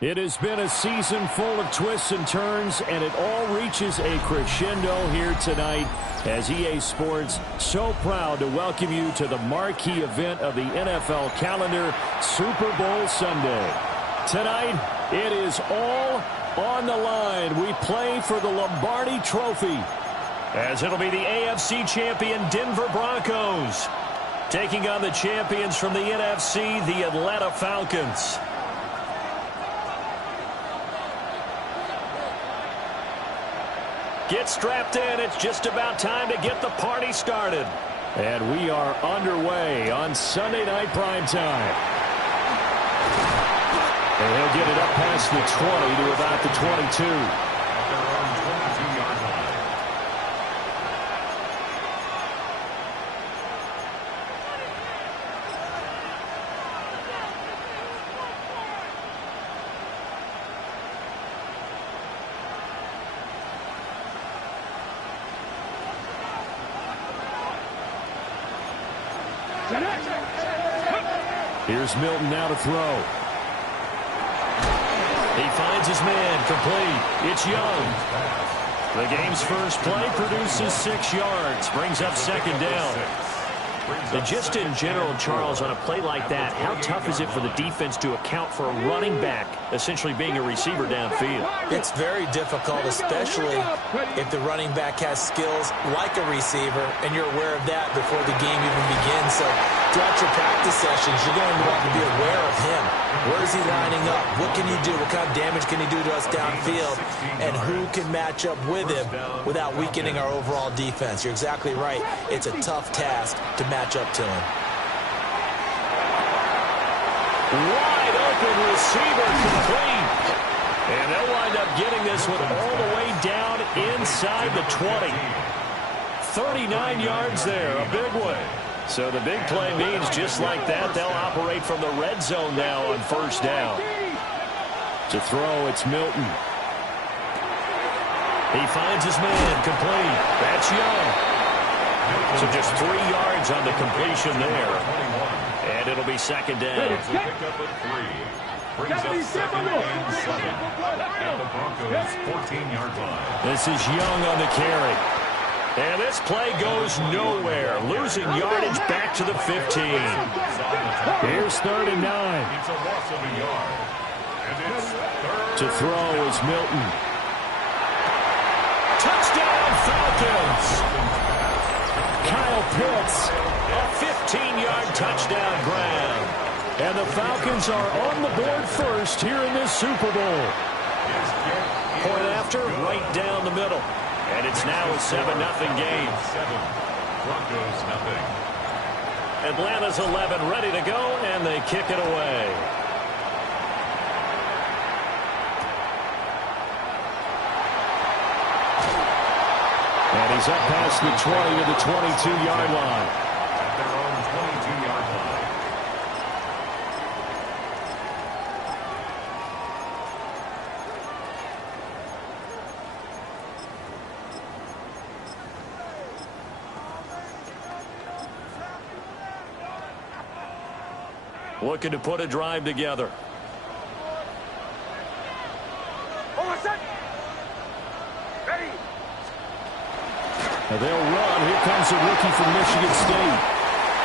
It has been a season full of twists and turns, and it all reaches a crescendo here tonight as EA Sports so proud to welcome you to the marquee event of the NFL calendar, Super Bowl Sunday. Tonight, it is all on the line. We play for the Lombardi Trophy, as it'll be the AFC champion Denver Broncos taking on the champions from the NFC, the Atlanta Falcons. Get strapped in. It's just about time to get the party started. And we are underway on Sunday Night Primetime. And he'll get it up past the 20 to about the 22. Here's Milton now to throw. He finds his man, complete. It's Young. The game's first play produces 6 yards, brings up second down. And just in general, Charles, on a play like that, how tough is it for the defense to account for a running back essentially being a receiver downfield? It's very difficult, especially if the running back has skills like a receiver, and you're aware of that before the game even begins. So throughout your practice sessions, you're going to want to be aware of him. Where is he lining up? What can he do? What kind of damage can he do to us downfield? And who can match up with him without weakening our overall defense? You're exactly right. It's a tough task to match up to him. Wide open receiver, complete. And they'll wind up getting this one all the way down inside the 20. 39 yards there, a big one. So the big play means just like that, they'll operate from the red zone now on first down. To throw, it's Milton. He finds his man, complete. That's Young. So just 3 yards on the completion there. And it'll be second down. This is Young on the carry. And this play goes nowhere. Losing yardage back to the 15. Here's 3rd and 9. To throw is Milton. Touchdown Falcons. Kyle Pitts, a 15-yard touchdown grab. And the Falcons are on the board first here in this Super Bowl. Point after, right down the middle. And it's now a 7-0 game. Broncos nothing. Atlanta's 11 ready to go, and they kick it away. And he's up past the 20 to the 22-yard line. At their own 22-yard line. Looking to put a drive together. Now they'll run. Here comes a rookie from Michigan State.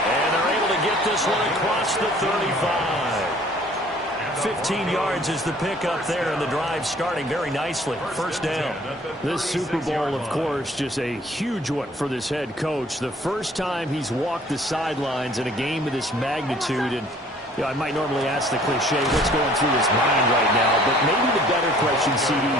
And they're able to get this one across the 35. 15 yards is the pickup there, and the drive starting very nicely. First down. This Super Bowl, of course, just a huge one for this head coach. The first time he's walked the sidelines in a game of this magnitude. And you know, I might normally ask the cliche, what's going through his mind right now? But maybe the better question, CD,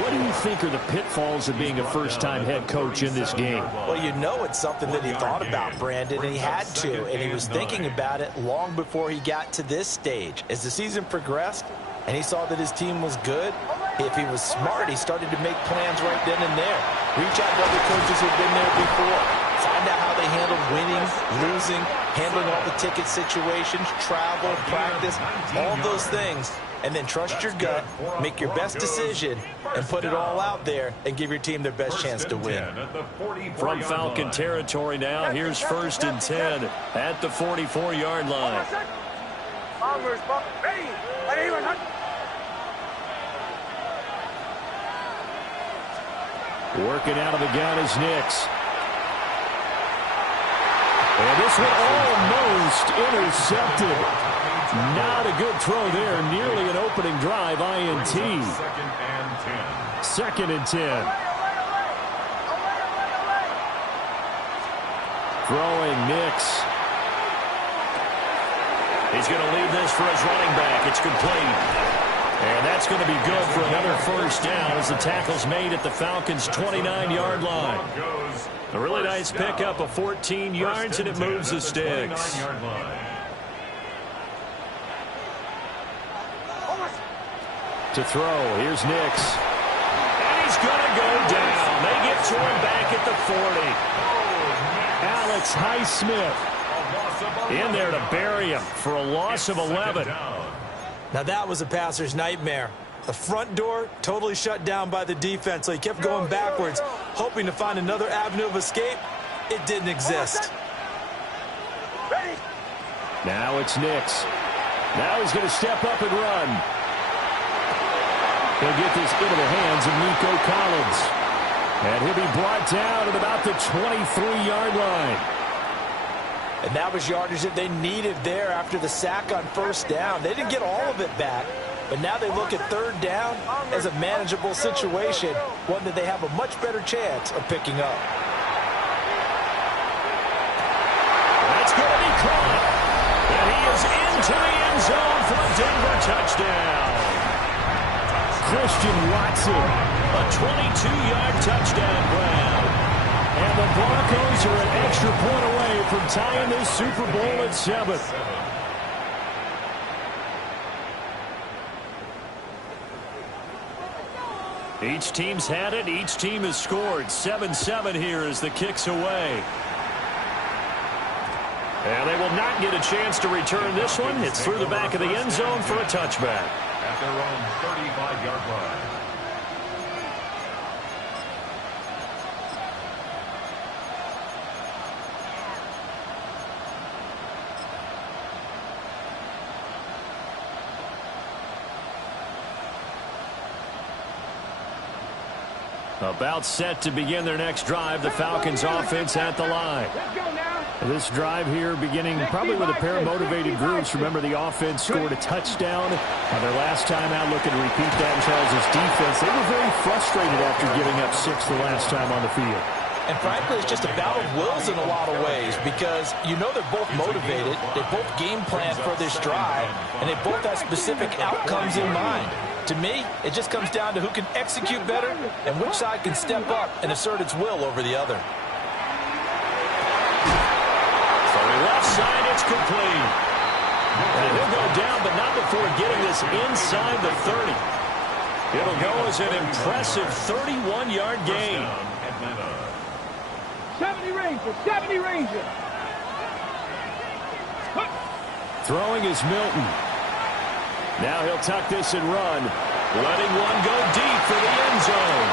what do you think are the pitfalls of being a first-time head coach in this game? Well, you know it's something that he thought about, Brandon, and he had to. And he was thinking about it long before he got to this stage. As the season progressed and he saw that his team was good, if he was smart, he started to make plans right then and there. Reach out to other coaches who've been there before. Find out how they handled winning, losing, handling all the ticket situations, travel, practice, all those things. And then trust your gut, make your best decision, and put it all out there and give your team their best chance to win. From Falcon territory now, here's 1st and 10 at the 44-yard line. Working out of the gun is Nix. And this one almost intercepted. Not a good throw there. Nearly an opening drive INT. 2nd and 10. 2nd and 10. Throwing Nix. He's going to leave this for his running back. It's complete. And that's going to be good for another first down as the tackle's made at the Falcons' 29-yard line. A really nice pickup of 14 yards, and it moves the sticks. To throw, here's Nix. And he's going to go down. They get to him back at the 40. Alex Highsmith in there to bury him for a loss of 11. Now that was a passer's nightmare. The front door totally shut down by the defense, so he kept going backwards, hoping to find another avenue of escape. It didn't exist. Now it's Nix. Now he's going to step up and run. He'll get this into the hands of Nico Collins. And he'll be brought down at about the 23-yard line. And that was yardage that they needed there after the sack on first down. They didn't get all of it back, but now they look at third down as a manageable situation, one that they have a much better chance of picking up. That's going to be caught. And he is into the end zone for a Denver touchdown. Christian Watson, a 22-yard touchdown grab. And the Broncos are an extra point away from tying this Super Bowl at 7. Each team's had it. Each team has scored. 7-7 here as the kick's away. And they will not get a chance to return this one. It's through the back of the end zone for a touchback. At their own 35-yard line. About set to begin their next drive. The Falcons offense at the line. This drive here beginning probably with a pair of motivated groups. Remember, the offense scored a touchdown on their last time out, looking to repeat that in Charles' defense. They were very frustrated after giving up 6 the last time on the field. And frankly, it's just a battle of wills in a lot of ways because you know they're both motivated, they both game plan for this drive, and they both have specific outcomes in mind. To me, it just comes down to who can execute better and which side can step up and assert its will over the other. For the left side, it's complete. And he'll go down, but not before getting this inside the 30. It'll go as an impressive 31-yard gain. 70 Rangers, 70 Rangers. Throwing is Milton. Now he'll tuck this and run, letting one go deep for the end zone.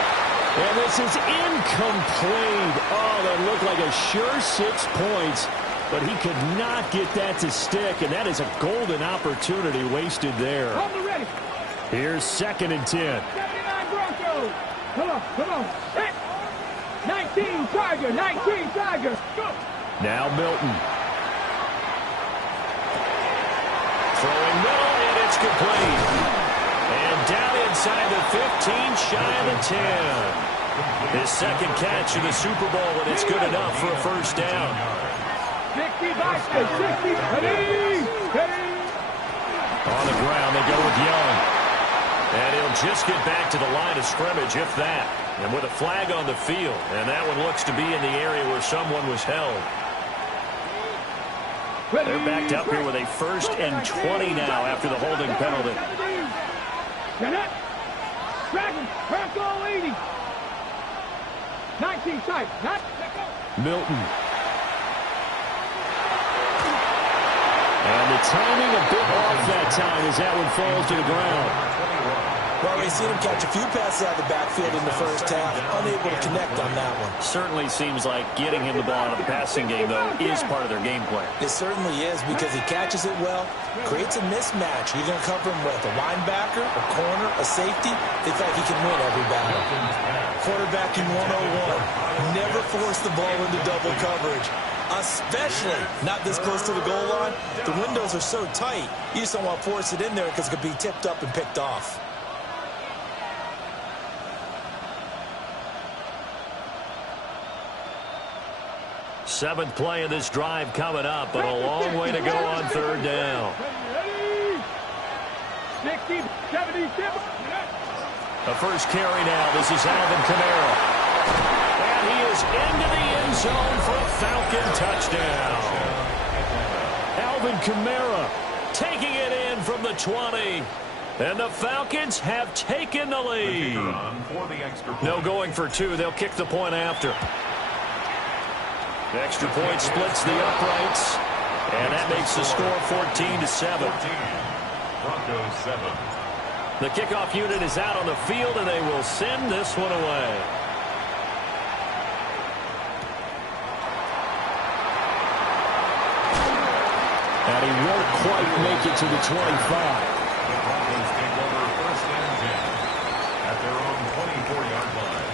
And this is incomplete. Oh, that looked like a sure 6 points, but he could not get that to stick, and that is a golden opportunity wasted there. Ready. Here's 2nd and 10. 79 Broncos. Come on. Hit. 19 Tiger, 19 Tiger. Go. Now Milton. Throwing middle, and it's complete. And down inside the 15, shy of the 10. His second catch in the Super Bowl, and it's good enough for a first down. 60 back, 60. Ready. On the ground, they go with Young. And he'll just get back to the line of scrimmage, if that. And with a flag on the field, and that one looks to be in the area where someone was held. They're backed up here with a 1st and 20 now after the holding penalty. Dragon, Bronco 80. 19 tight. Milton. And the timing a bit off that time as that one falls to the ground. Well, we've seen him catch a few passes out of the backfield in the first half, unable to connect on that one. Certainly seems like getting him the ball out of the passing game, though, is part of their game plan. It certainly is because he catches it well, creates a mismatch. You're going to cover him with a linebacker, a corner, a safety. They feel like he can win every battle. quarterbacking 101. Never force the ball into double coverage, especially not this close to the goal line. The windows are so tight, you just don't want to force it in there because it could be tipped up and picked off. Seventh play of this drive coming up, but a long way to go on third down. 60, 70, The first carry now. This is Alvin Kamara. And he is into the end zone for a Falcon touchdown. Alvin Kamara taking it in from the 20. And the Falcons have taken the lead. No going for two. They'll kick the point after. The extra point splits the uprights. And that makes the score 14-7. Broncos 7. The kickoff unit is out on the field, and they will send this one away. And he won't quite make it to the 25. The Broncos take over first and 10 at their own 24-yard line.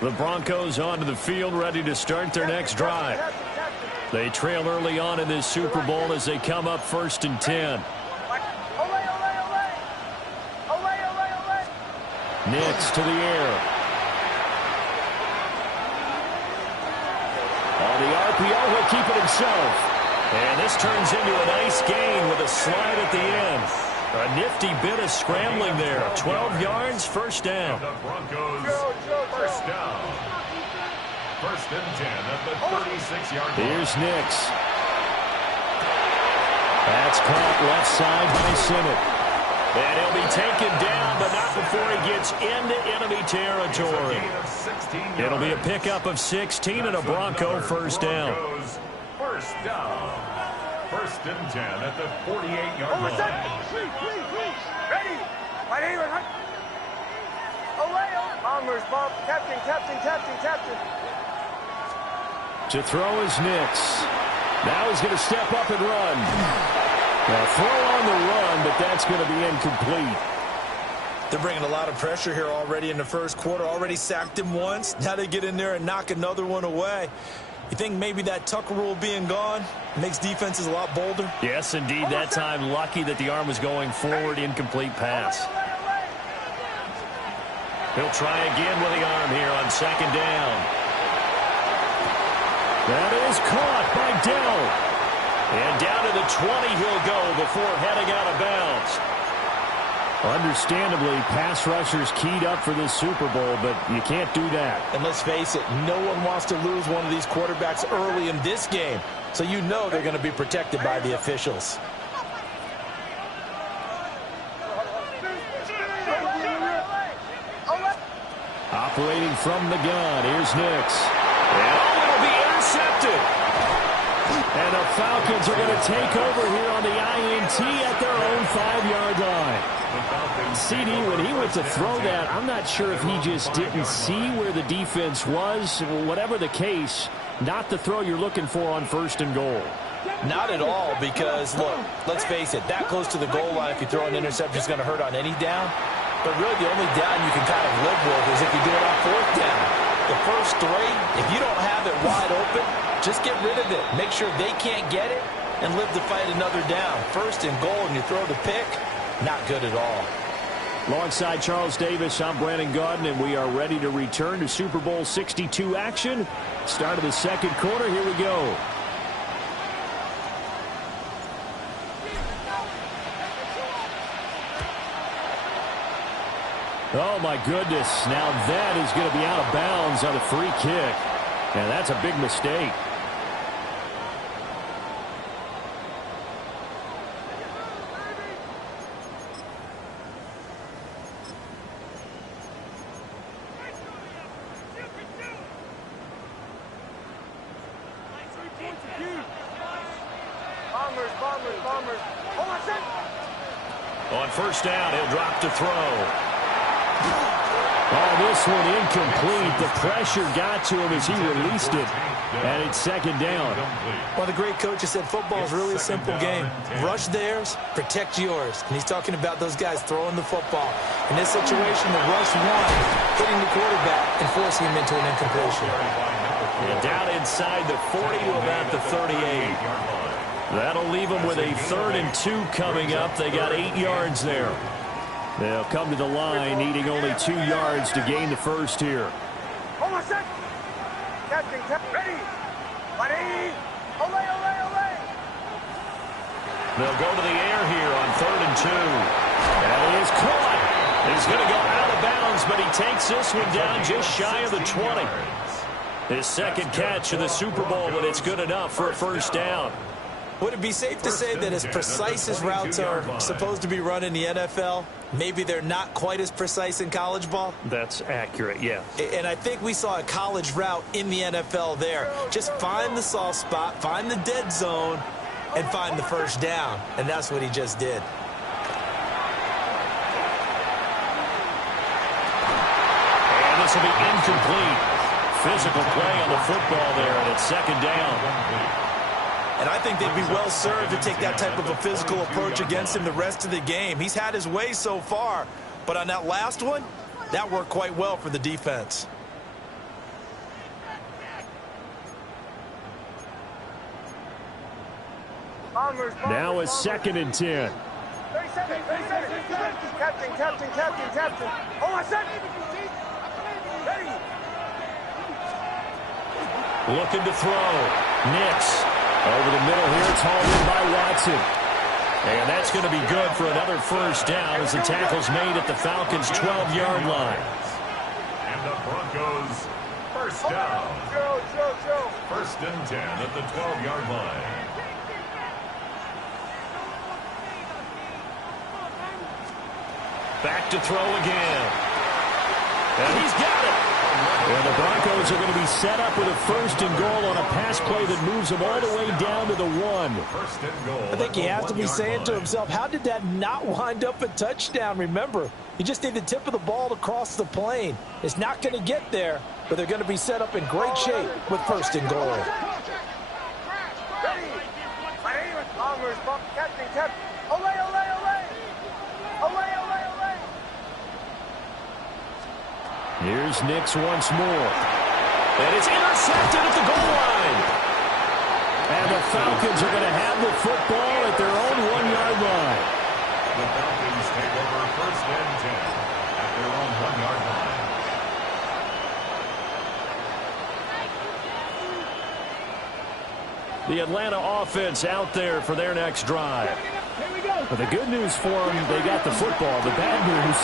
The Broncos onto the field, ready to start their next drive. They trail early on in this Super Bowl as they come up first and 10. Nix to the air. On the RPO, he'll keep it himself. And this turns into a nice gain with a slide at the end. A nifty bit of scrambling there. 12 yards, first down. The Broncos first down. First and 10 at the 36-yard line. Here's Nix. That's caught left side by Simmons. And he'll be taken down, but not before he gets into enemy territory. It'll be a pickup of 16 and a Bronco first down. First down. First and 10 at the 48-yard line. Ready. Right here. Bombers, bomb. Captain. To throw is Nix. Now he's going to step up and run. Now throw on the run, but that's going to be incomplete. They're bringing a lot of pressure here already in the first quarter. Already sacked him once. Now they get in there and knock another one away. You think maybe that Tucker rule being gone makes defenses a lot bolder? Yes, indeed. That time, lucky that the arm was going forward. Incomplete pass. He'll try again with the arm here on second down. That is caught by Dell. And down to the 20 he'll go before heading out of bounds. Understandably, pass rushers keyed up for this Super Bowl, but you can't do that. And let's face it, no one wants to lose one of these quarterbacks early in this game. So you know they're going to be protected by the officials. Operating from the gun, here's Nix. And it'll be intercepted. And the Falcons are going to take over here on the INT at their own 5-yard line. CD, when he went to throw that, I'm not sure if he just didn't see where the defense was. Whatever the case, not the throw you're looking for on first and goal. Not at all, because, look, let's face it, that close to the goal line, if you throw an interception, is going to hurt on any down. But really, the only down you can kind of live with is if you do it on fourth down. The first three, if you don't have it wide open, just get rid of it. Make sure they can't get it and live to fight another down. First and goal, and you throw the pick, not good at all. Alongside Charles Davis, I'm Brandon Gaudin, and we are ready to return to Super Bowl 62 action. Start of the second quarter, here we go. Oh, my goodness. Now that is going to be out of bounds on a free kick. And that's a big mistake. Bombers. On first down, he'll drop to throw. Oh, this one incomplete. The pressure got to him as he released it. And it's second down. Well, the great coach has said football is really a simple game. Rush theirs, protect yours. And he's talking about those guys throwing the football. In this situation, the rush one, hitting the quarterback and forcing him into an incompletion. And down inside the 40 to about the 38. That'll leave them with a 3rd and 2 coming up. They got 8 yards there. They'll come to the line needing only 2 yards to gain the first here. Hold on a sec. Captain, ready. Ready. Olay, olay, olay. They'll go to the air here on 3rd and 2. And he is caught. He's going to go out of bounds, but he takes this one down just shy of the 20. His second catch of the Super Bowl, but it's good enough for a first down. Would it be safe to say that as precise as routes are supposed to be run in the NFL, maybe they're not quite as precise in college ball? That's accurate, yeah. And I think we saw a college route in the NFL there. Just find the soft spot, find the dead zone, and find the first down. And that's what he just did. And this will be incomplete. Physical play on the football there, and it's second down. And I think they'd be well served to take that type of a physical approach against him the rest of the game. He's had his way so far, but on that last one, that worked quite well for the defense. Now it's 2nd and 10. 37, 37. Captain. Hold on a sec. Ready. Looking to throw. Nix. Over the middle here, it's hauled in by Watson. And that's going to be good for another first down as the tackle's made at the Falcons' 12-yard line. And the Broncos first down. First and 10 at the 12-yard line. Back to throw again. And he's got it. And the Broncos are going to be set up with a 1st and goal on a pass play that moves them all the way down to the 1. First and goal. I think he has to be saying to himself, how did that not wind up a touchdown? Remember, you just need the tip of the ball to cross the plane. It's not going to get there, but they're going to be set up in great shape with 1st and goal. Ready. Captain. Olay, olay, olay. Olay, olay, olay. Here's Nix once more. And it's intercepted at the goal line. And the Falcons are going to have the football at their own 1-yard line. The Falcons take over first and 10 at their own 1-yard line. The Atlanta offense out there for their next drive. Here we go. But the good news for them, they got the football. The bad news,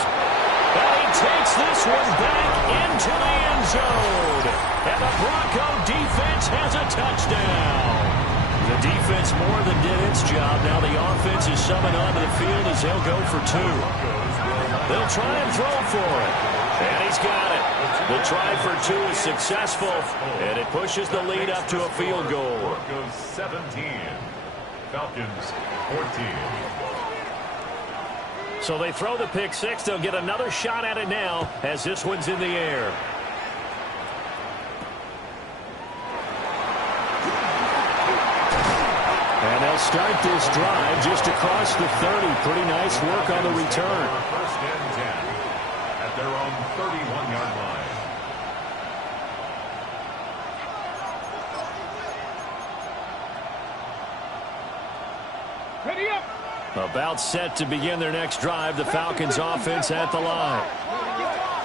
and he takes this one back into the end zone. And the Bronco defense has a touchdown. The defense more than did its job. Now the offense is summoned onto the field as they'll go for 2. They'll try and throw for it. And he's got it. The try for 2 is successful, and it pushes the lead up to a field goal. Broncos 17. Falcons 14. So they throw the pick 6. They'll get another shot at it now as this one's in the air. And they'll start this drive just across the 30. Pretty nice work on the return. First and 10 at their own 31-yard line. Ready up. About set to begin their next drive. The Falcons offense at the line.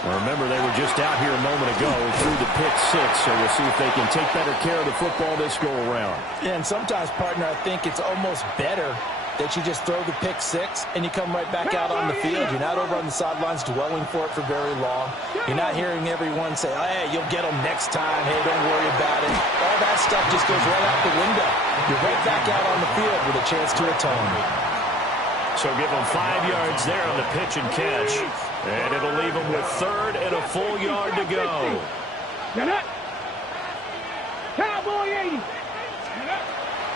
Well, remember, they were just out here a moment ago through the pick 6, so we'll see if they can take better care of the football this go-around. Yeah, and sometimes, partner, I think it's almost better that you just throw the pick 6 and you come right back out on the field. You're not over on the sidelines dwelling for it for very long. You're not hearing everyone say, oh, hey, you'll get them next time. Hey, don't worry about it. All that stuff just goes right out the window. You're right back out on the field with a chance to atone. So give them 5 yards there on the pitch and catch. And it'll leave them with 3rd and a full yard to go. Cowboy 80.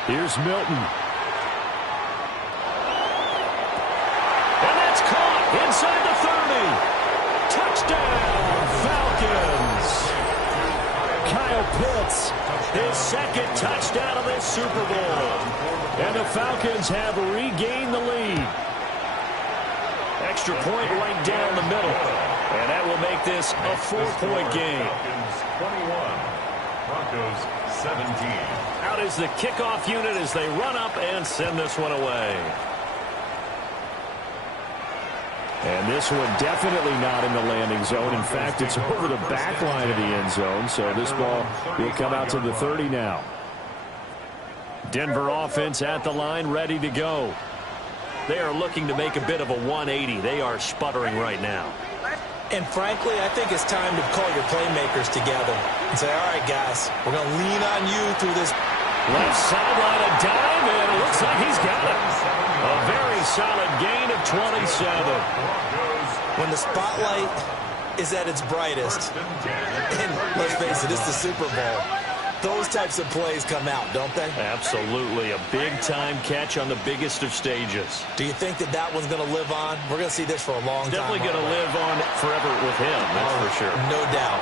Here's Milton. And that's caught inside the 30. Touchdown, Falcons! Kyle Pitts, his second touchdown of this Super Bowl. And the Falcons have regained the lead. Extra point right down the middle. And that will make this a 4-point game. Falcons 21, Broncos 17. Out is the kickoff unit as they run up and send this one away. And this one definitely not in the landing zone. In fact, it's over the back line of the end zone. So this ball will come out to the 30 now. Denver offense at the line, ready to go. They are looking to make a bit of a 180. They are sputtering right now. And frankly, I think it's time to call your playmakers together and say, all right, guys, we're going to lean on you through this. Left sideline, a dime, and it looks like he's got it. A very solid gain of 27. When the spotlight is at its brightest, and let's face it, it's the Super Bowl, those types of plays come out, don't they? Absolutely. A big-time catch on the biggest of stages. Do you think that that one's going to live on? We're going to see this for a long time. Definitely going to live on forever with him, that's for sure. No doubt.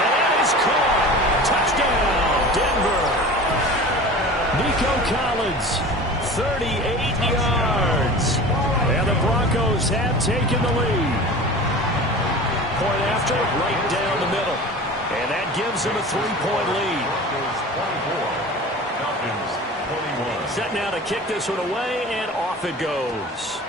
And it is caught. Touchdown, Denver. Nico Collins, 38 yards. And the Broncos have taken the lead. Point after, right down the middle. And that gives them a 3-point lead. Falcons 21. Set now to kick this one away, and off it goes.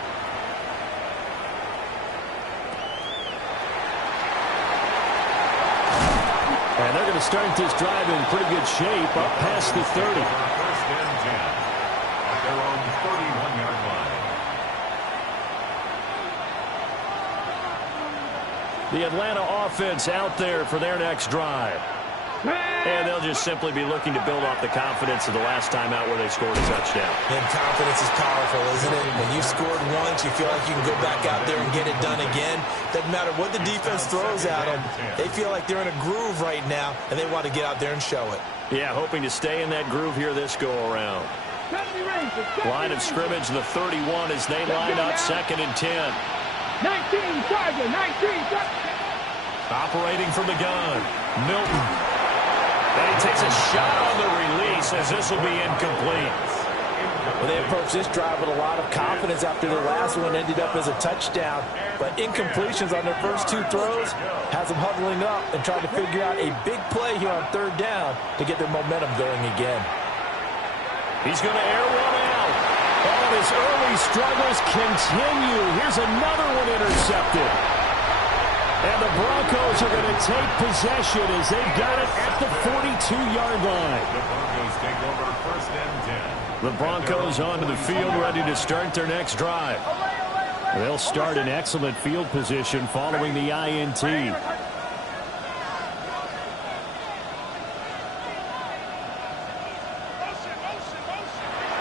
And they're going to start this drive in pretty good shape, up past the 30. First and 10 at their own 31-yard line. The Atlanta offense out there for their next drive. And they'll just simply be looking to build off the confidence of the last time out where they scored a touchdown. And confidence is powerful, isn't it? When you've scored once, you feel like you can go back out there and get it done again. Doesn't matter what the defense throws at them. They feel like they're in a groove right now, and they want to get out there and show it. Yeah, hoping to stay in that groove here this go-around. Line of scrimmage, the 31 as they line up, 2nd and 10. 19 Charger, 19 Charger. Operating from the gun, Milton. And he takes a shot on the release as this will be incomplete. Well, they approached this drive with a lot of confidence after the last one ended up as a touchdown. But incompletions on their first 2 throws has them huddling up and trying to figure out a big play here on 3rd down to get their momentum going again. He's going to air one out. Oh, his early struggles continue. Here's another one intercepted. And the Broncos are going to take possession as they've got it at the 42-yard line. The Broncos take over 1st and 10. The Broncos onto the field, ready to start their next drive. They'll start in excellent field position following the INT.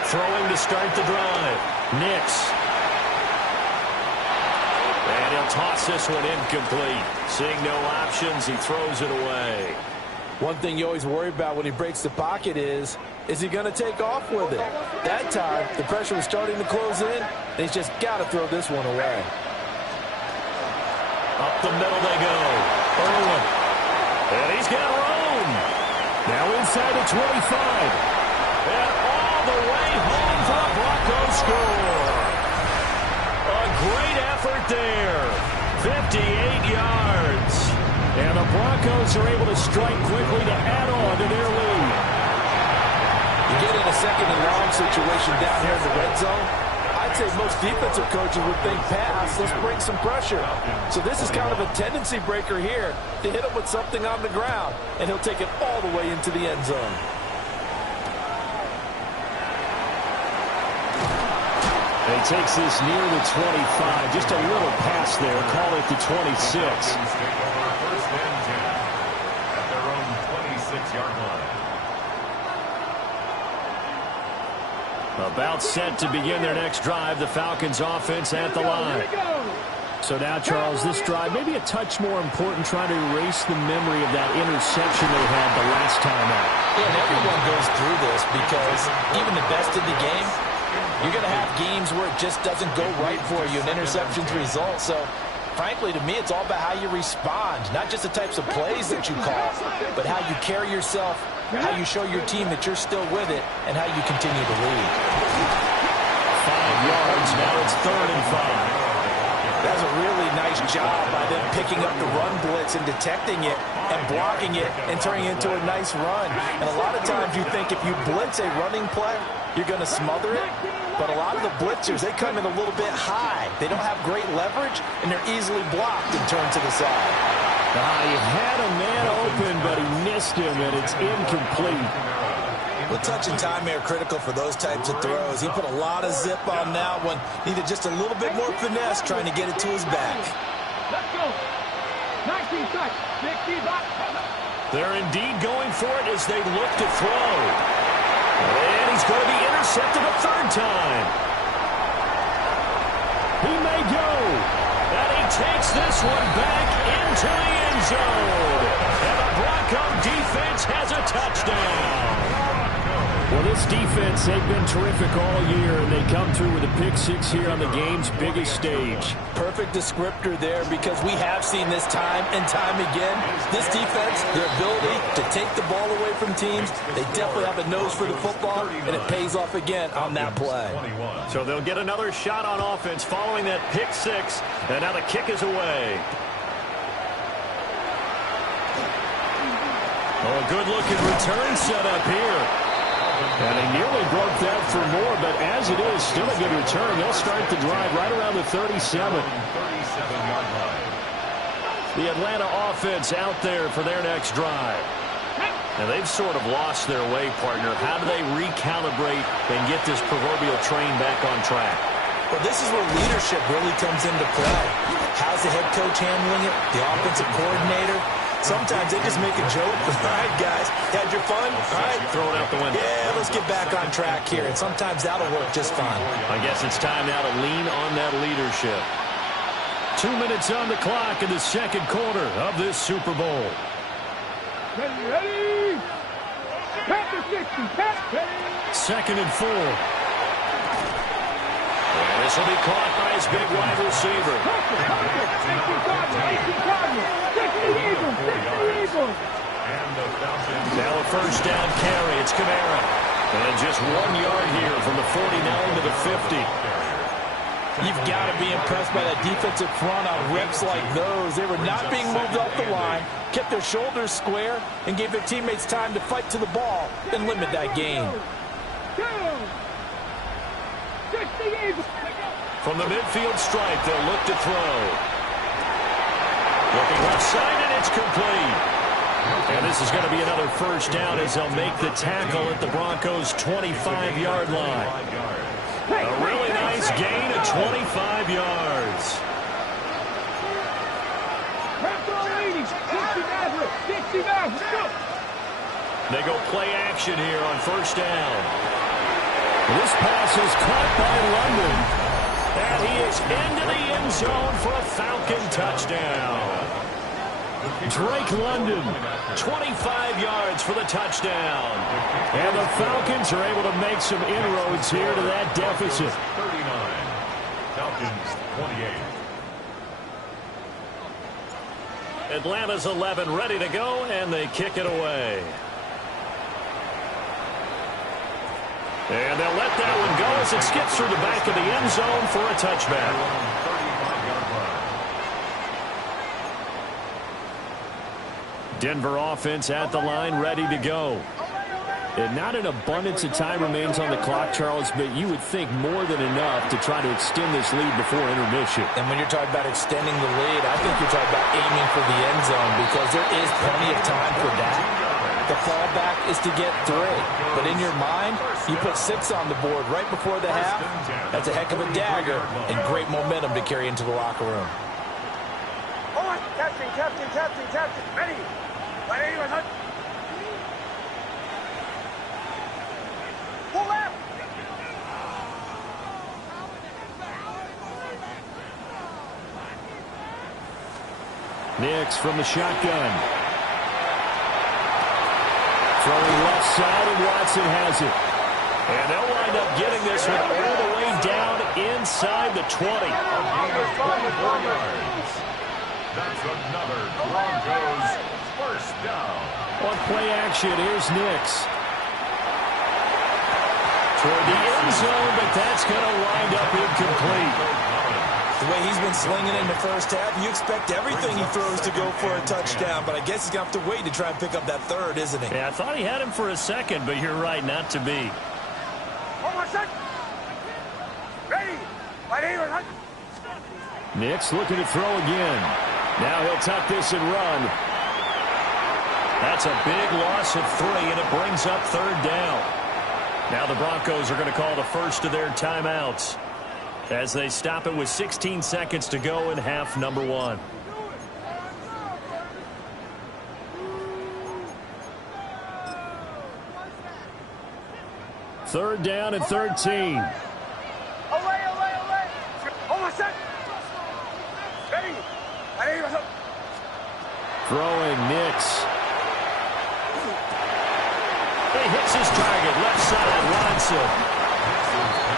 Throwing to start the drive. Nix. And he'll toss this one incomplete. Seeing no options, he throws it away. One thing you always worry about when he breaks the pocket is he going to take off with it? That time, the pressure was starting to close in, and he's just got to throw this one away. Up the middle they go. Irwin. And he's got room. Now inside the 25. And all the way home for the Broncos score. A great effort there. 58 yards. And the Broncos are able to strike quickly to add on to their lead. You get in a 2nd and long situation down here in the red zone, I'd say most defensive coaches would think pass, let's bring some pressure. So this is kind of a tendency breaker here to hit him with something on the ground, and he'll take it all the way into the end zone. He takes this near the 25. Just a little pass there. Call it the 26. Take over 1st and 10 at their own 26-yard line. About set to begin their next drive. The Falcons offense at the line. So now, Charles, this drive maybe a touch more important, trying to erase the memory of that interception they had the last time out. Yeah, and everyone goes through this because even the best in the game, you're going to have games where it just doesn't go right for you, and interceptions result. So frankly, to me, it's all about how you respond, not just the types of plays that you call, but how you carry yourself, how you show your team that you're still with it, and how you continue to lead. 5 yards, now it's 3rd and 5. That's a really nice job by them picking up the run blitz and detecting it and blocking it and turning it into a nice run. And a lot of times you think if you blitz a running play, you're going to smother it. But a lot of the blitzers, they come in a little bit high. They don't have great leverage, and they're easily blocked and turned to the side. He had a man open, but he missed him, and it's incomplete. Well, touch and time are critical for those types of throws. He put a lot of zip on that one. Needed just a little bit more finesse trying to get it to his back. Let's go. 19 touch. 60 back. They're indeed going for it as they look to throw. And he's going to be intercepted a 3rd time. He may go. And he takes this one back into the end zone. And the Bronco defense has a touchdown. Well, this defense, they've been terrific all year, and they come through with a pick 6 here on the game's biggest stage. Perfect descriptor there, because we have seen this time and time again. This defense, their ability to take the ball away from teams, they definitely have a nose for the football, and it pays off again on that play. So they'll get another shot on offense following that pick 6, and now the kick is away. Oh, a good-looking return set up here. And he nearly broke that for more, but as it is, still a good return. They'll start the drive right around the 37. 37-yard line. The Atlanta offense out there for their next drive. And they've sort of lost their way, partner. How do they recalibrate and get this proverbial train back on track? Well, this is where leadership really comes into play. How's the head coach handling it? The offensive coordinator? Sometimes they just make a joke. All right, guys, had your fun? All right. Throw it out the window. Yeah, let's get back on track here. And sometimes that'll work just fine. I guess it's time now to lean on that leadership. 2 minutes on the clock in the 2nd quarter of this Super Bowl. Ready? Pass the 60. Pass. 2nd and 4. And this will be caught by his big wide receiver. 18 Cardinals. 60 Eagles. 60 Eagles. Now a 1st down carry. It's Kamara. And just 1 yard here from the 49 to the 50. You've got to be impressed by that defensive front on reps like those. They were not being moved up the line, kept their shoulders square, and gave their teammates time to fight to the ball and limit that gain. 60 Eagles. From the midfield stripe, they'll look to throw. Looking left side, and it's complete. And this is going to be another 1st down as they'll make the tackle at the Broncos' 25-yard line. A really nice gain of 25 yards. They go play action here on 1st down. This pass is caught by London. And he is into the end zone for a Falcon touchdown. Drake London, 25 yards for the touchdown. And the Falcons are able to make some inroads here to that deficit. 39. Falcons 28. Atlanta's 11 ready to go, and they kick it away. And they'll let that one go as it skips through the back of the end zone for a touchback. 35-yard line. Denver offense at the line, ready to go. And not an abundance of time remains on the clock, Charles, but you would think more than enough to try to extend this lead before intermission. And when you're talking about extending the lead, I think you're talking about aiming for the end zone, because there is plenty of time for that. The fallback is to get 3. But in your mind, you put 6 on the board right before the half. That's a heck of a dagger and great momentum to carry into the locker room. All right, captain. Ready. Pull left. Nix from the shotgun. Throwing left side, and Watson has it. And they'll wind up getting this one all the way down inside the 20. A gain of 24 yards. That's another Broncos first down. On play action, here's Nix. Toward the end zone, but that's going to wind up incomplete. The way he's been slinging in the first half, you expect everything he throws to go for a touchdown, but I guess he's going to have to wait to try and pick up that third, isn't he? Yeah, I thought he had him for a second, but you're right, not to be. Nix looking to throw again. Now he'll tuck this and run. That's a big loss of 3, and it brings up third down. Now the Broncos are going to call the first of their timeouts as they stop it with 16 seconds to go in half number 1. Third down and 13. Throwing Nix. He hits his target, left side, Watson.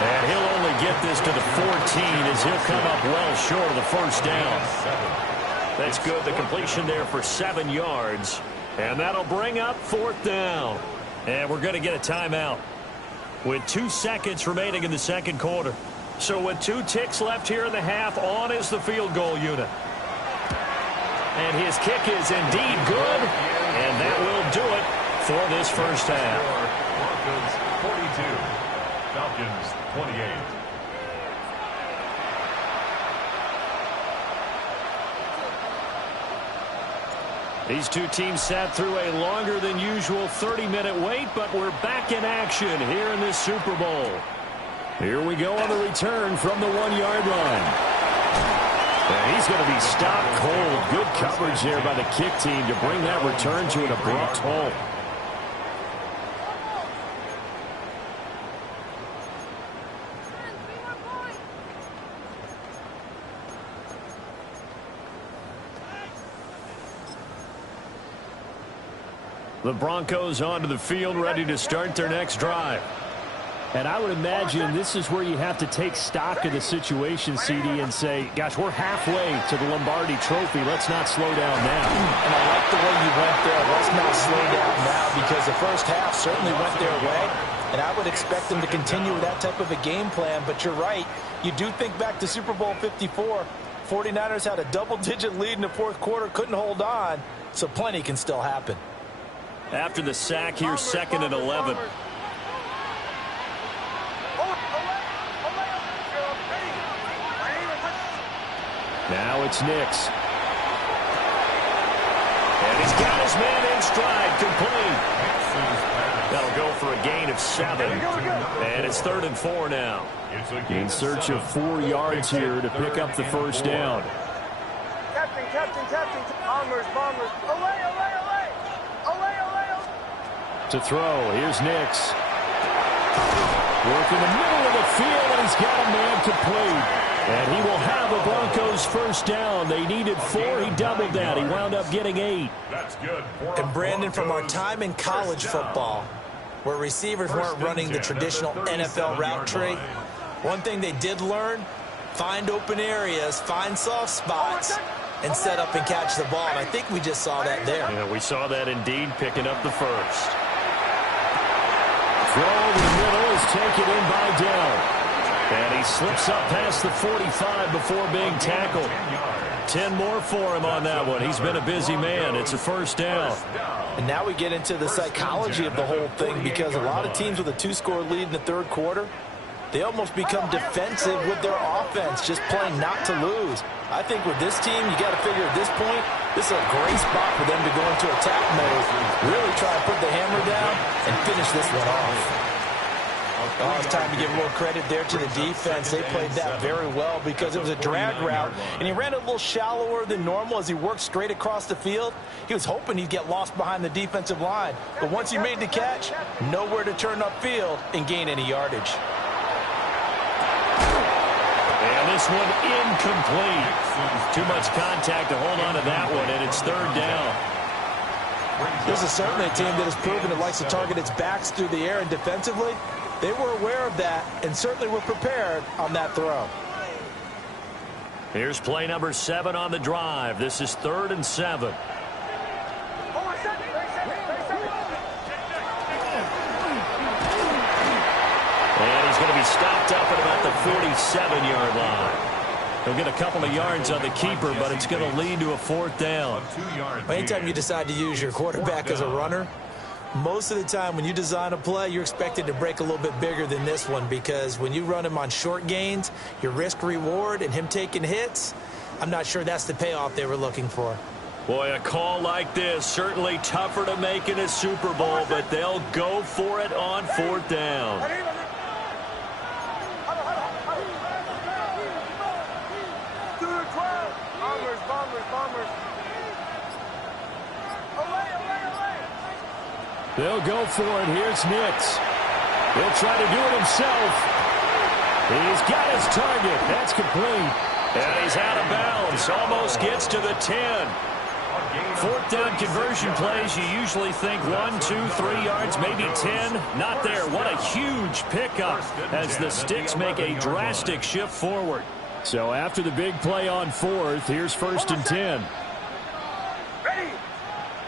And he'll only get this to the 14 as he'll come up well short of the first down. That's good. The completion there for 7 yards. And that'll bring up fourth down. And we're going to get a timeout with 2 seconds remaining in the second quarter. So with 2 ticks left here in the half, on is the field goal unit. And his kick is indeed good. And that will do it for this first half. Broncos 42, Falcons 28. These two teams sat through a longer than usual 30-minute wait, but we're back in action here in this Super Bowl. Here we go on the return from the 1-yard line. And he's going to be stopped cold. Good coverage there by the kick team to bring that return to an abrupt halt. The Broncos onto the field, ready to start their next drive. And I would imagine this is where you have to take stock of the situation, CD, and say, gosh, we're halfway to the Lombardi Trophy. Let's not slow down now. And I like the way you went there. Let's not slow down now, because the first half certainly went their way. And I would expect them to continue with that type of a game plan. But you're right. You do think back to Super Bowl 54. 49ers had a double-digit lead in the fourth quarter, couldn't hold on. So plenty can still happen. After the sack, here's second and 11. Now it's Nix. And he's got his man in stride, complete. That'll go for a gain of 7. And it's 3rd and 4 now. In search of 4 yards here to pick up the first down. Captain. Bombers. To throw, here's Nix. Work in the middle of the field, and he's got a man complete. And he will have the Broncos first down. They needed 4. He doubled that. He wound up getting 8. That's good. And Brandon, from our time in college football, where receivers weren't running the traditional NFL route tree, one thing they did learn, find open areas, find soft spots, and set up and catch the ball. And I think we just saw that there. Yeah, we saw that indeed, picking up the first. Throw over the middle is taken in by Dell. And he slips up past the 45 before being tackled. 10 more for him on that one. He's been a busy man. It's a first down. And now we get into the psychology of the whole thing, because a lot of teams with a 2-score lead in the third quarter, they almost become defensive with their offense, just playing not to lose. I think with this team, you got to figure at this point, this is a great spot for them to go into attack mode, really try to put the hammer down and finish this one off. Oh, it's time to give a little credit there to the defense. They played that very well because it was a drag route, and he ran a little shallower than normal as he worked straight across the field. He was hoping he'd get lost behind the defensive line, but once he made the catch, nowhere to turn upfield and gain any yardage. And this one incomplete. Too much contact to hold on to that one, and it's 3rd down. This is certainly a team that has proven it likes to target its backs through the air, and defensively, They were aware of that and certainly were prepared on that throw. Here's play number 7 on the drive. This is 3rd and 7. And he's going to be stopped up at about the 47-yard line. He'll get a couple of yards on the keeper, but it's going to lead to a 4th down. Anytime you decide to use your quarterback as a runner, most of the time when you design a play, you're expected to break a little bit bigger than this one, because when you run him on short gains, your risk-reward and him taking hits, I'm not sure that's the payoff they were looking for. Boy, a call like this, certainly tougher to make in a Super Bowl, but they'll go for it on 4th down. They'll go for it. Here's Nix. He'll try to do it himself. He's got his target. That's complete. And he's out of bounds. Almost gets to the 10. 4th down conversion plays, you usually think 1, 2, 3 yards, maybe 10. Not there. What a huge pickup as the Sticks make a drastic shift forward. So after the big play on 4th, here's 1st and 10. Ready.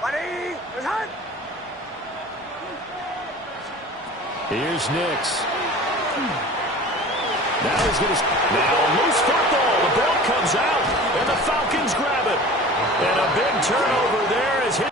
Ready. Hot. Here's Nix. Now he's going to... Now a loose football. The ball comes out, and the Falcons grab it. And a big turnover there as hit.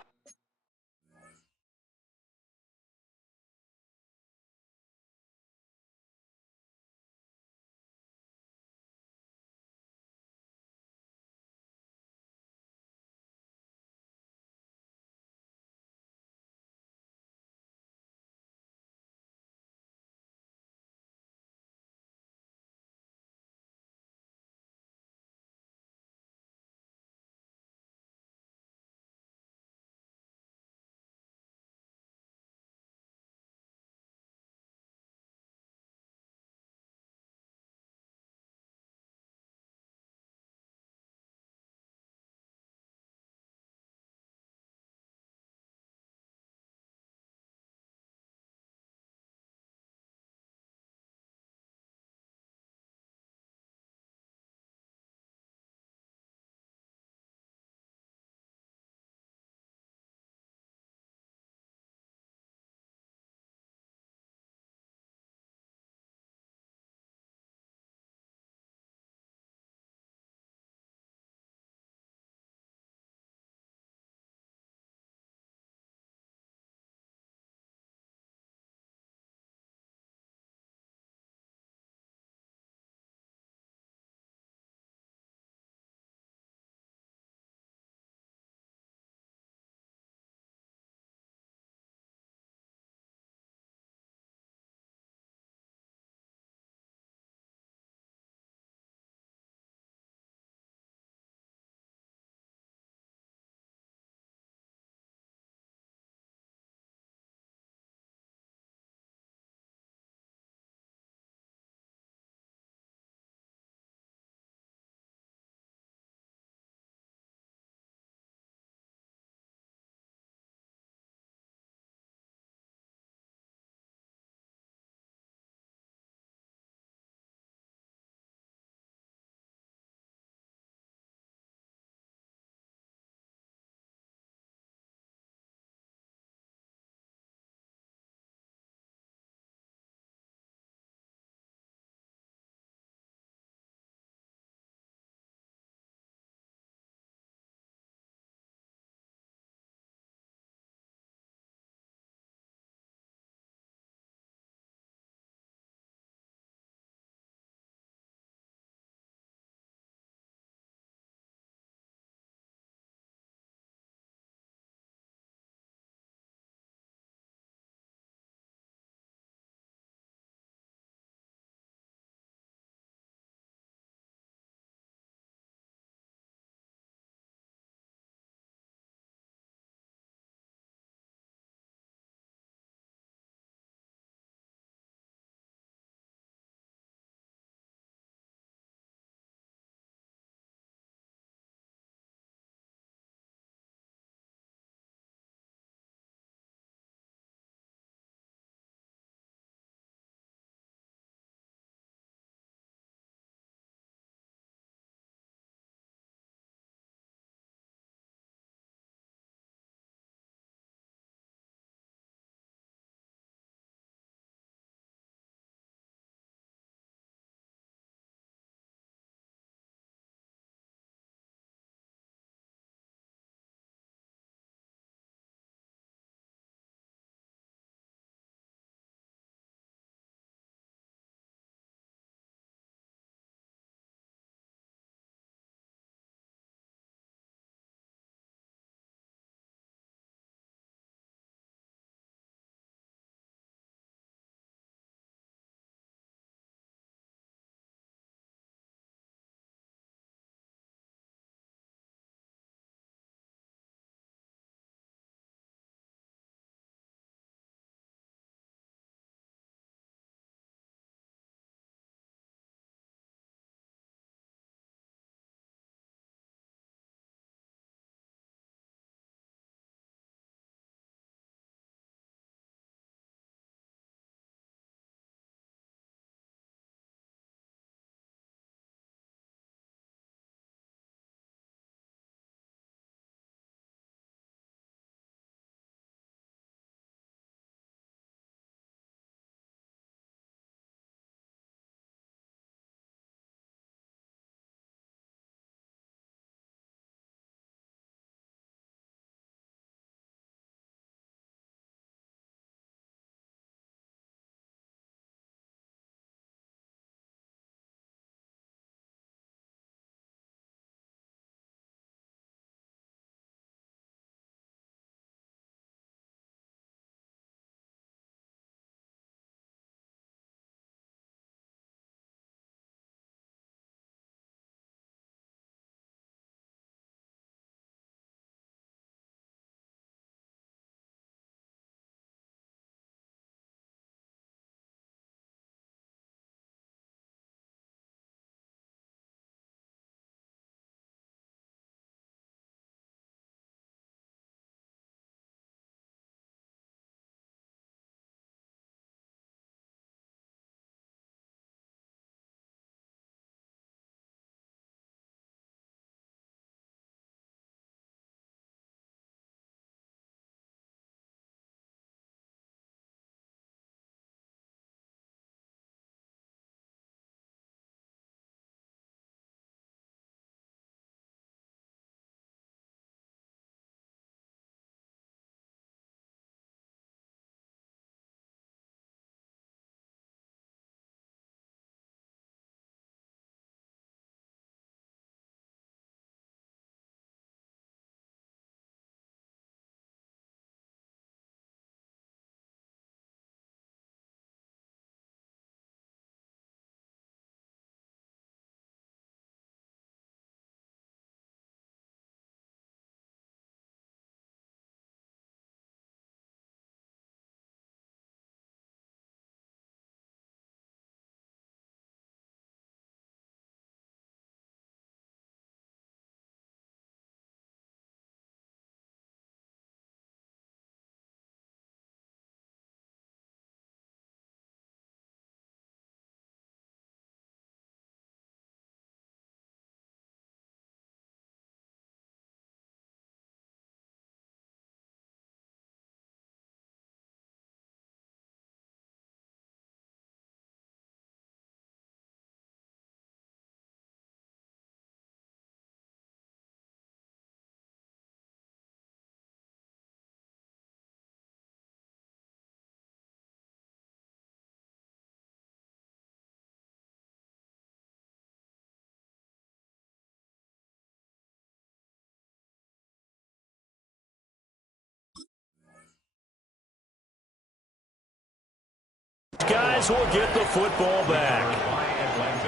Bears will get the football back.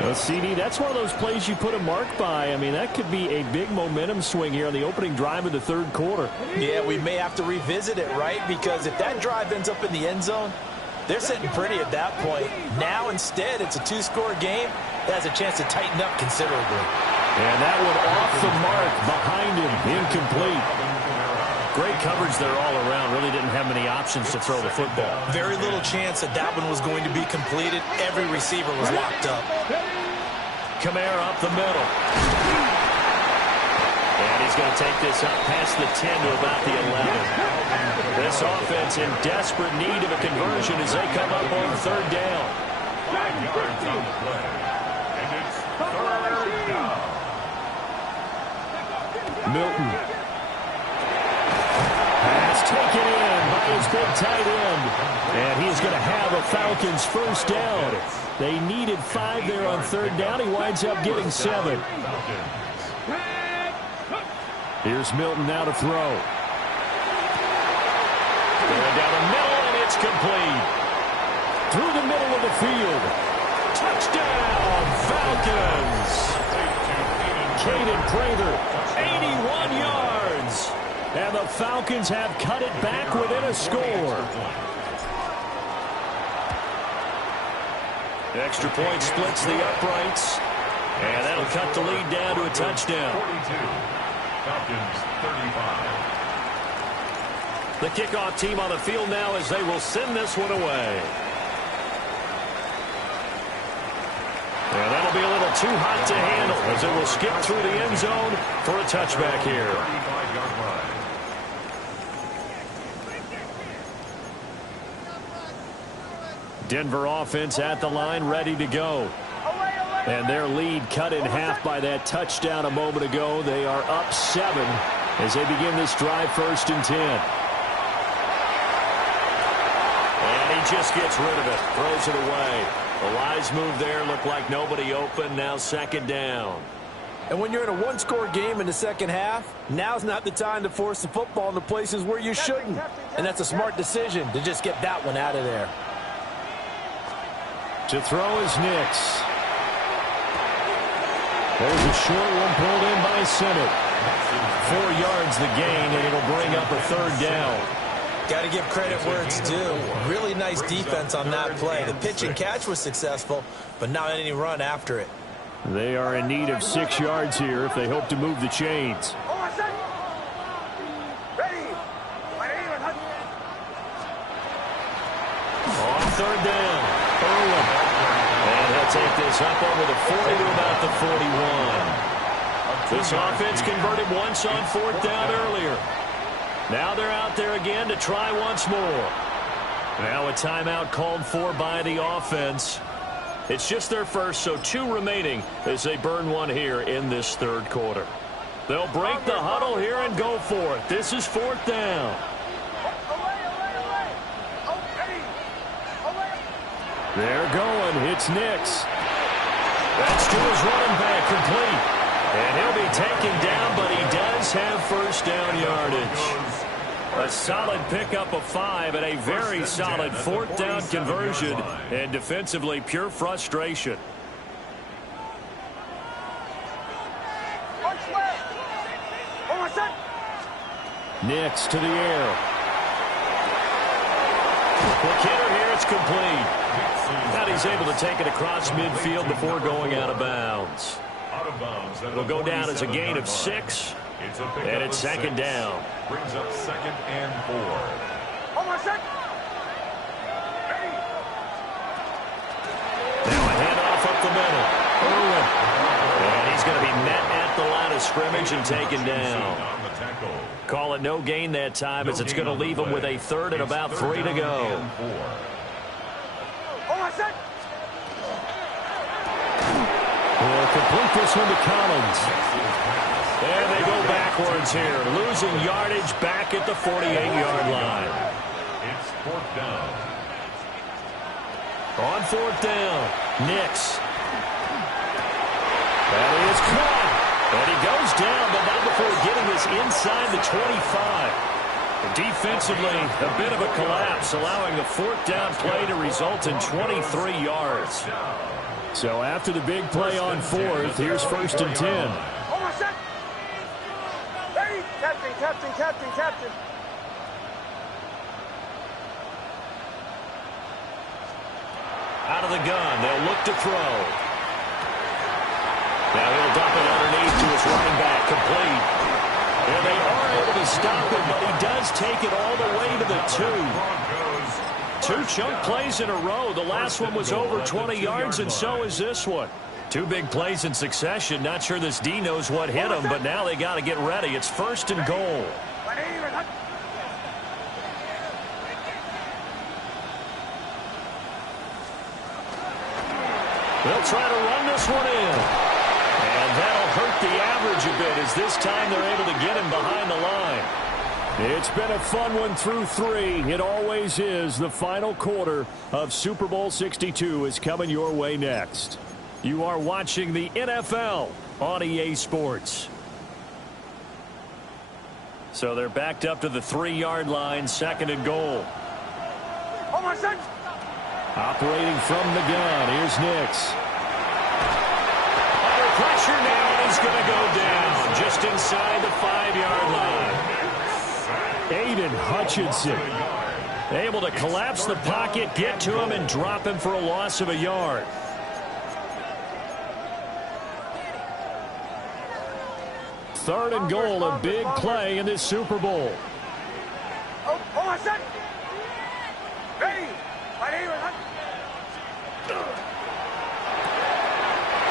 Well, CD, that's one of those plays you put a mark by. I mean, that could be a big momentum swing here on the opening drive of the third quarter. Yeah, we may have to revisit it, right? Because if that drive ends up in the end zone, they're sitting pretty at that point. Now, instead, it's a two-score game that has a chance to tighten up considerably. And that one off the mark behind him, incomplete. Great coverage there all around. Really didn't have many options to throw the football. Very little chance that that one was going to be completed. Every receiver was locked up. Kamara up the middle. And he's going to take this up past the 10 to about the 11. This offense in desperate need of a conversion as they come up on third down. 5 yards on the play. And it's third down. Milton. Pass taken in by his big tight end. And he's going to have a Falcons first down. They needed 5 there on third down. He winds up getting 7. Here's Milton now to throw. Going down the middle, and it's complete. Through the middle of the field. Touchdown, Falcons. Caden Prather, 81 yards. And the Falcons have cut it back within a score. The extra point splits the uprights. And that'll cut the lead down to a touchdown. 42. Falcons 35. The kickoff team on the field now as they will send this one away. And that'll be a little too hot to handle as it will skip through the end zone for a touchback here. 35-yard line. Denver offense at the line, ready to go. And their lead cut in half by that touchdown a moment ago. They are up 7 as they begin this drive, 1st and 10. And he just gets rid of it, throws it away. A wise move there, looked like nobody open, now 2nd down. And when you're in a one-score game in the second half, now's not the time to force the football into places where you shouldn't. And that's a smart decision to just get that one out of there. To throw is Nix. There's a short one pulled in by Sinnott. 4 yards the gain, and it'll bring up a 3rd down. Got to give credit where it's due. Really nice defense on that play. The pitch and catch was successful, but not any run after it. They are in need of 6 yards here if they hope to move the chains. On 3rd down, Irwin. And he'll take this up over the 40 to about the 41. This offense converted once on 4th down earlier. Now they're out there again to try once more. Now a timeout called for by the offense. It's just their first, so 2 remaining as they burn one here in this 3rd quarter. They'll break the huddle here and go for it. This is 4th down. They're going. It's Nix. That's to his running back, complete. And he'll be taken down, but he does have 1st down yardage. A solid pickup of 5 and a very solid 4th down conversion. And defensively, pure frustration. Nix to the air. McKinnon here, it's complete. Now he's able to take it across midfield before going out of bounds. It'll go down as a gain of 6. And it's 2nd down. Brings up 2nd and 4. Now a handoff up the middle. Irwin. And he's going to be met at the line of scrimmage and taken down. Call it no gain that time as it's going to leave him with a 3rd and about 3 to go. We'll complete this one to Collins. And they go backwards here, losing yardage back at the 48-yard line. It's 4th down. On 4th down, Nix. That is caught. And he goes down, but not before getting this inside the 25. Defensively, a bit of a collapse, allowing the fourth down play to result in 23 yards. So after the big play on fourth, here's 1st and 10. Hold on, set. Ready? Captain. Out of the gun, they'll look to throw. Now he'll dump it underneath to his running back, complete. And they are able to stop him, but he does take it all the way to the 2. 2 chunk plays in a row. The last one was over 20 yards, and so is this one. 2 big plays in succession. Not sure this D knows what hit him, but now they got to get ready. It's 1st and goal. They'll try to run this one in. And that'll hurt the average a bit as this time they're able to get him behind the line. It's been a fun one through 3. It always is. The final quarter of Super Bowl 62 is coming your way next. You are watching the NFL on EA Sports. So they're backed up to the 3-yard line, 2nd and goal. Operating from the gun, here's Nix. Under pressure now, and he's going to go down just inside the 5-yard line. Aiden Hutchinson able to collapse the pocket, get to him, and drop him for a loss of a yard. Third and goal, a big play in this Super Bowl.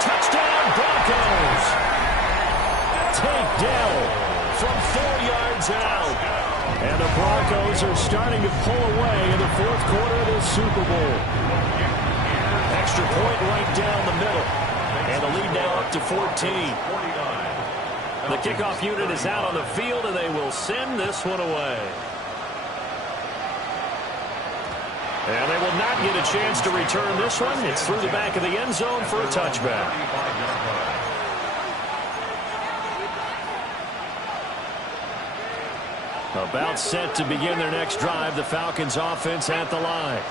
Touchdown Broncos. Takedown from 4 yards out. And the Broncos are starting to pull away in the 4th quarter of this Super Bowl. Extra point right down the middle. And the lead now up to 14. The kickoff unit is out on the field, and they will send this one away. And they will not get a chance to return this one. It's through the back of the end zone for a touchback. About set to begin their next drive, the Falcons offense at the line.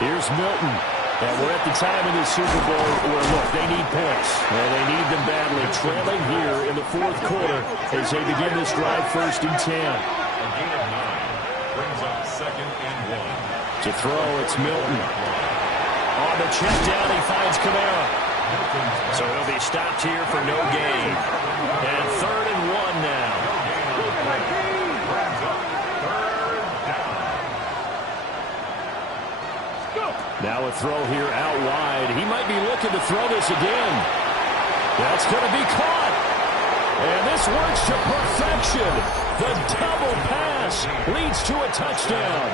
Here's Milton. And we're at the time in the Super Bowl where, look, they need points. And they need them badly. Trailing here in the 4th quarter as they begin this drive, 1st and 10. A gain of 9 brings up 2nd and 1. To throw, it's Milton. On the check down, he finds Kamara. So he'll be stopped here for no gain. And 3rd and 1 now. Now a throw here out wide. He might be looking to throw this again. That's going to be caught. And this works to perfection. The double pass leads to a touchdown.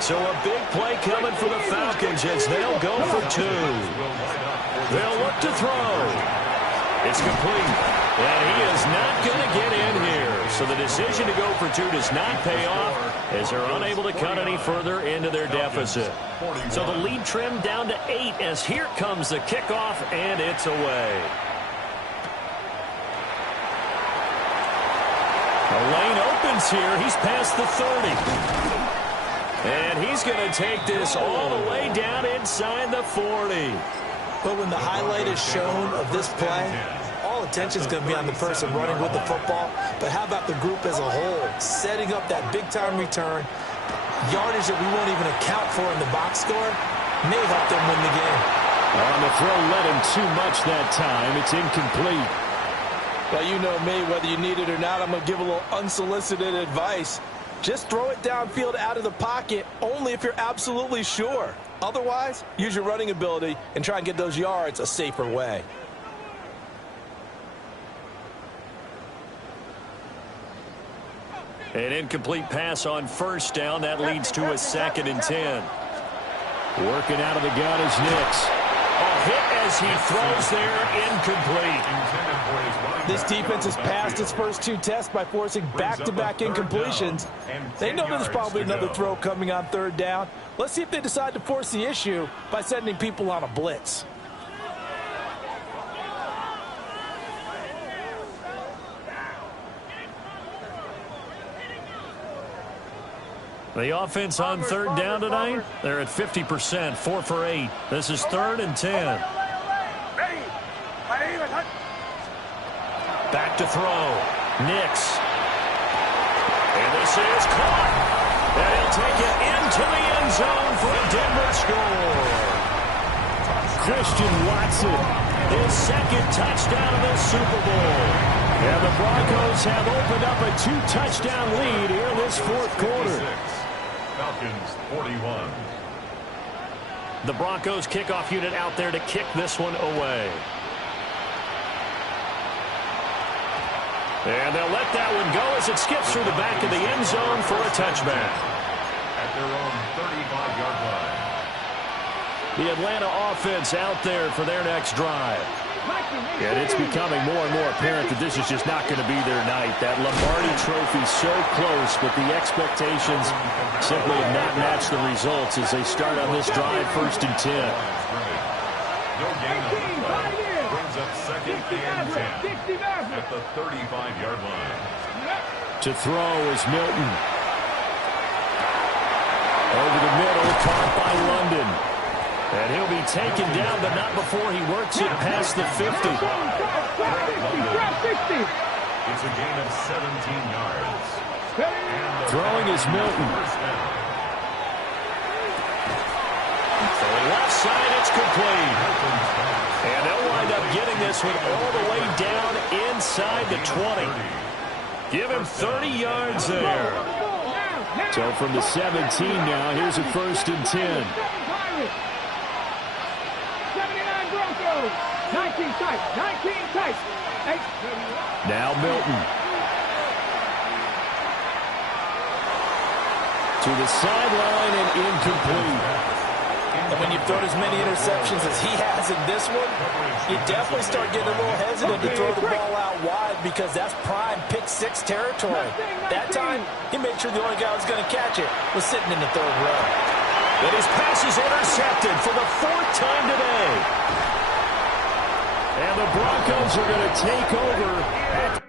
So a big play coming for the Falcons as they'll go for 2. They'll look to throw. It's complete. And he is not going to get in here. So the decision to go for 2 does not pay off as they're unable to cut any further into their deficit. So the lead trimmed down to 8 as here comes the kickoff, and it's away. The lane opens here. He's past the 30. And he's going to take this all the way down inside the 40. But when the highlight is shown of this play, all attention is going to be on the person running with the football. But how about the group as a whole? Setting up that big-time return, yardage that we won't even account for in the box score, may help them win the game. On the throw, led him too much that time. It's incomplete. Well, you know me, whether you need it or not, I'm going to give a little unsolicited advice. Just throw it downfield out of the pocket only if you're absolutely sure. Otherwise, use your running ability and try and get those yards a safer way. An incomplete pass on 1st down. That leads to a 2nd and 10. Working out of the gun is Nix. A hit as he throws there, incomplete. This defense has passed its first 2 tests by forcing back-to-back incompletions. They know there's probably another throw coming on 3rd down. Let's see if they decide to force the issue by sending people on a blitz. The offense on third down tonight, they're at 50%, 4 for 8. This is 3rd and 10. Back to throw. Nix. And this is caught. And he'll take it into the end zone for a Denver score. Christian Watson, His second touchdown of the Super Bowl. and the Broncos have opened up a 2-touchdown lead here in this 4th quarter. Falcons 41. The Broncos kickoff unit out there to kick this one away. And they'll let that one go as it skips through the back of the end zone for a touchback. At their own 35-yard line. The Atlanta offense out there for their next drive. And it's becoming more and more apparent that this is just not going to be their night. That Lombardi Trophy so close, but the expectations simply have not matched the results as they start on this drive 1st and 10. No gain on the play. Brings up 2nd and 10 at the 35-yard line. To throw is Milton. Over the middle, caught by London. And he'll be taken down, but not before he works it past the 50. It's a gain of 17 yards. Throwing is Milton. So left side, it's complete. And they'll wind up getting this one all the way down inside the 20. Give him 30 yards there. So from the 17 now, here's a 1st and 10. 19 tight. Now Milton. To the sideline and incomplete. And when you've thrown as many interceptions as he has in this one, you definitely start getting a little hesitant to throw the ball out wide because that's prime pick 6 territory. That time, he made sure the only guy who was going to catch it was sitting in the 3rd row. And his pass is intercepted for the 4th time today. And the Broncos are going to take over at